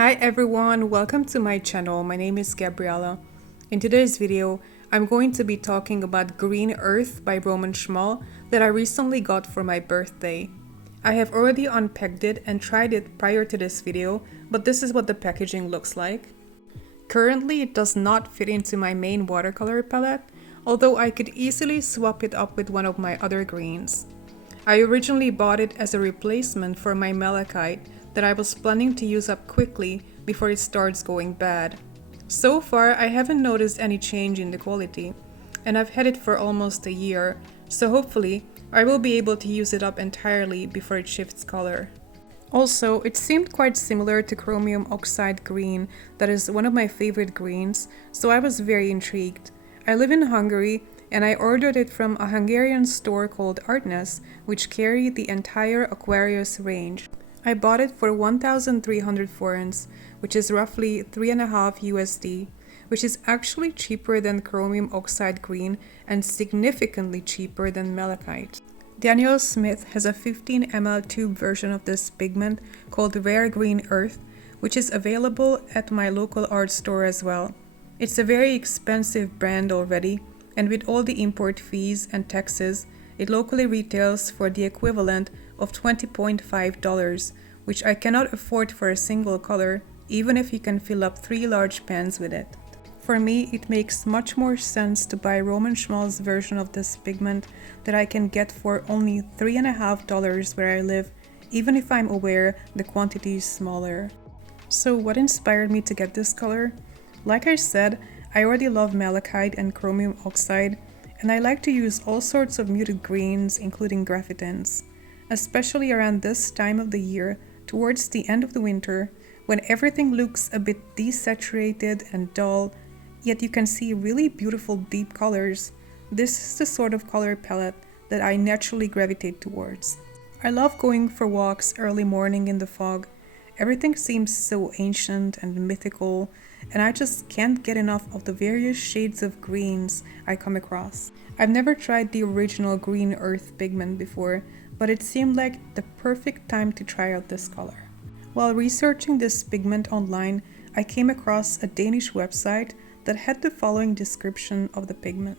Hi everyone, welcome to my channel. My name is Gabriella. In today's video, I'm going to be talking about Green Earth by Szmal that I recently got for my birthday. I have already unpacked it and tried it prior to this video, but this is what the packaging looks like. Currently, it does not fit into my main watercolor palette, although I could easily swap it up with one of my other greens. I originally bought it as a replacement for my Malachite that I was planning to use up quickly before it starts going bad. So far, I haven't noticed any change in the quality, and I've had it for almost a year, so hopefully I will be able to use it up entirely before it shifts color. Also, it seemed quite similar to chromium oxide green, that is one of my favorite greens, so I was very intrigued. I live in Hungary, and I ordered it from a Hungarian store called Artness, which carried the entire Aquarius range. I bought it for 1,300 forints, which is roughly $3.5 USD, which is actually cheaper than chromium oxide green and significantly cheaper than malachite. Daniel Smith has a 15 ml tube version of this pigment called Rare Green Earth, which is available at my local art store as well. It's a very expensive brand already, and with all the import fees and taxes, it locally retails for the equivalent of $20.5, which I cannot afford for a single color, even if you can fill up 3 large pans with it. For me, it makes much more sense to buy Szmal's version of this pigment that I can get for only $3.5 where I live, even if I'm aware the quantity is smaller. So what inspired me to get this color? Like I said, I already love malachite and chromium oxide, and I like to use all sorts of muted greens, including graphitins, especially around this time of the year, towards the end of the winter, when everything looks a bit desaturated and dull, yet you can see really beautiful deep colors. This is the sort of color palette that I naturally gravitate towards. I love going for walks early morning in the fog. Everything seems so ancient and mythical, and I just can't get enough of the various shades of greens I come across. I've never tried the original Green Earth pigment before, but it seemed like the perfect time to try out this color. While researching this pigment online, I came across a Danish website that had the following description of the pigment.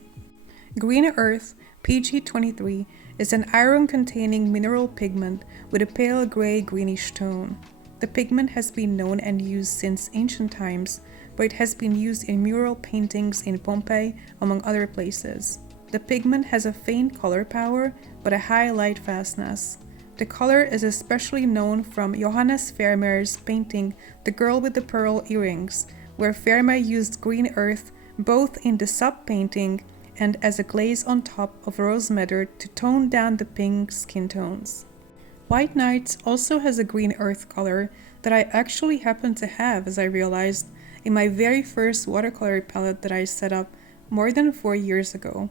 Green Earth PG23 is an iron-containing mineral pigment with a pale gray-greenish tone. The pigment has been known and used since ancient times, but it has been used in mural paintings in Pompeii, among other places. The pigment has a faint color power, but a high light fastness. The color is especially known from Johannes Vermeer's painting The Girl with the Pearl Earrings, where Vermeer used green earth both in the sub-painting and as a glaze on top of rose madder to tone down the pink skin tones. White Nights also has a green earth color that I actually happen to have, as I realized, in my very first watercolor palette that I set up more than 4 years ago.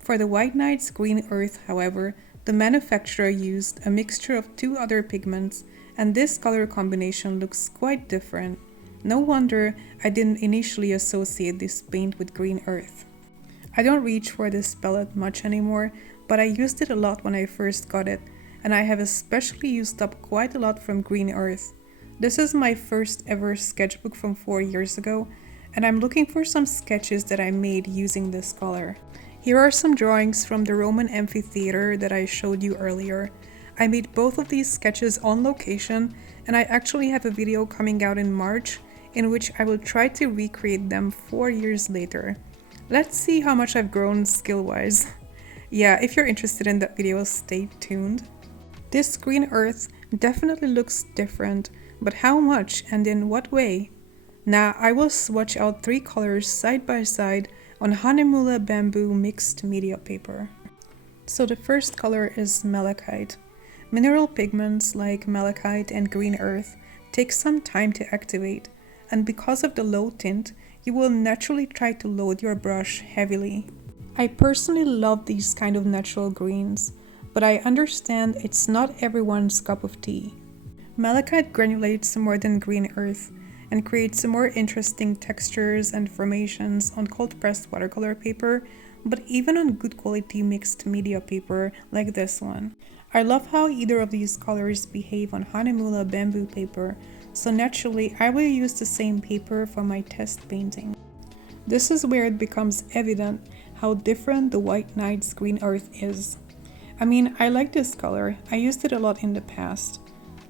For the White Nights green earth, however, the manufacturer used a mixture of 2 other pigments, and this color combination looks quite different. No wonder I didn't initially associate this paint with green earth. I don't reach for this palette much anymore, but I used it a lot when I first got it, and I have especially used up quite a lot from Green Earth. This is my first ever sketchbook from 4 years ago, and I'm looking for some sketches that I made using this color. Here are some drawings from the Roman amphitheater that I showed you earlier. I made both of these sketches on location, and I actually have a video coming out in March in which I will try to recreate them 4 years later. Let's see how much I've grown skill-wise. Yeah, if you're interested in that video, stay tuned. This Green Earth definitely looks different, but how much and in what way? Now I will swatch out 3 colors side by side on Hahnemühle bamboo mixed media paper. So the first color is malachite. Mineral pigments like malachite and green earth take some time to activate, and because of the low tint, you will naturally try to load your brush heavily. I personally love these kind of natural greens, but I understand it's not everyone's cup of tea. Malachite granulates more than green earth and creates more interesting textures and formations on cold pressed watercolor paper, but even on good quality mixed media paper like this one. I love how either of these colors behave on Hahnemühle bamboo paper, so naturally I will use the same paper for my test painting. This is where it becomes evident how different the White Knight's Green Earth is. I mean, I like this color, I used it a lot in the past,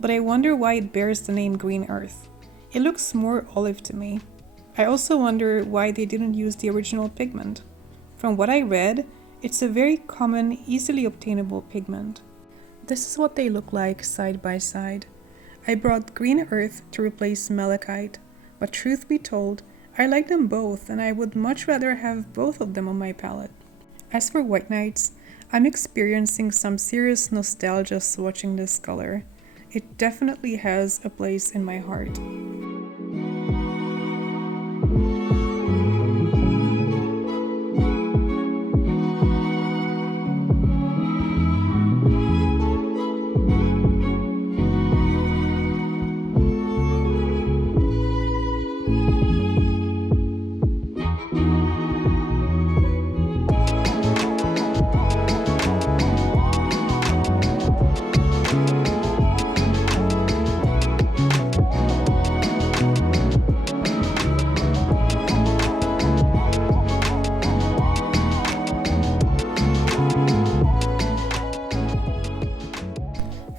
but I wonder why it bears the name Green Earth. It looks more olive to me. I also wonder why they didn't use the original pigment. From what I read, it's a very common, easily obtainable pigment. This is what they look like side by side. I brought Green Earth to replace Malachite, but truth be told, I like them both and I would much rather have both of them on my palette. As for White Knights, I'm experiencing some serious nostalgia swatching this color. It definitely has a place in my heart.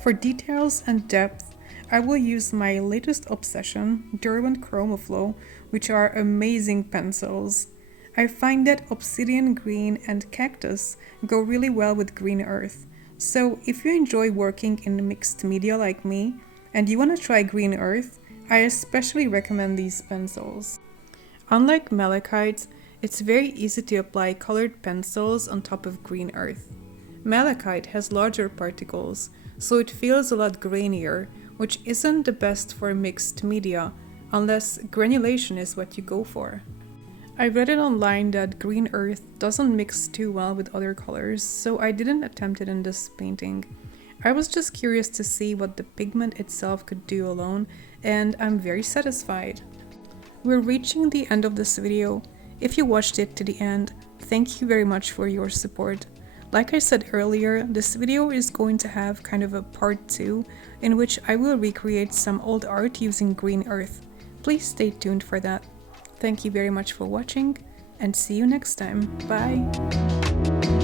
For details and depth, I will use my latest obsession, Derwent Chromaflow, which are amazing pencils. I find that obsidian green and cactus go really well with Green Earth, so if you enjoy working in mixed media like me, and you want to try Green Earth, I especially recommend these pencils. Unlike Malachite, it's very easy to apply colored pencils on top of Green Earth. Malachite has larger particles, so it feels a lot grainier, which isn't the best for mixed media, unless granulation is what you go for. I read it online that Green Earth doesn't mix too well with other colors, so I didn't attempt it in this painting. I was just curious to see what the pigment itself could do alone, and I'm very satisfied. We're reaching the end of this video. If you watched it to the end, thank you very much for your support. Like I said earlier, this video is going to have kind of a part 2 in which I will recreate some old art using Green Earth. Please stay tuned for that. Thank you very much for watching and see you next time. Bye!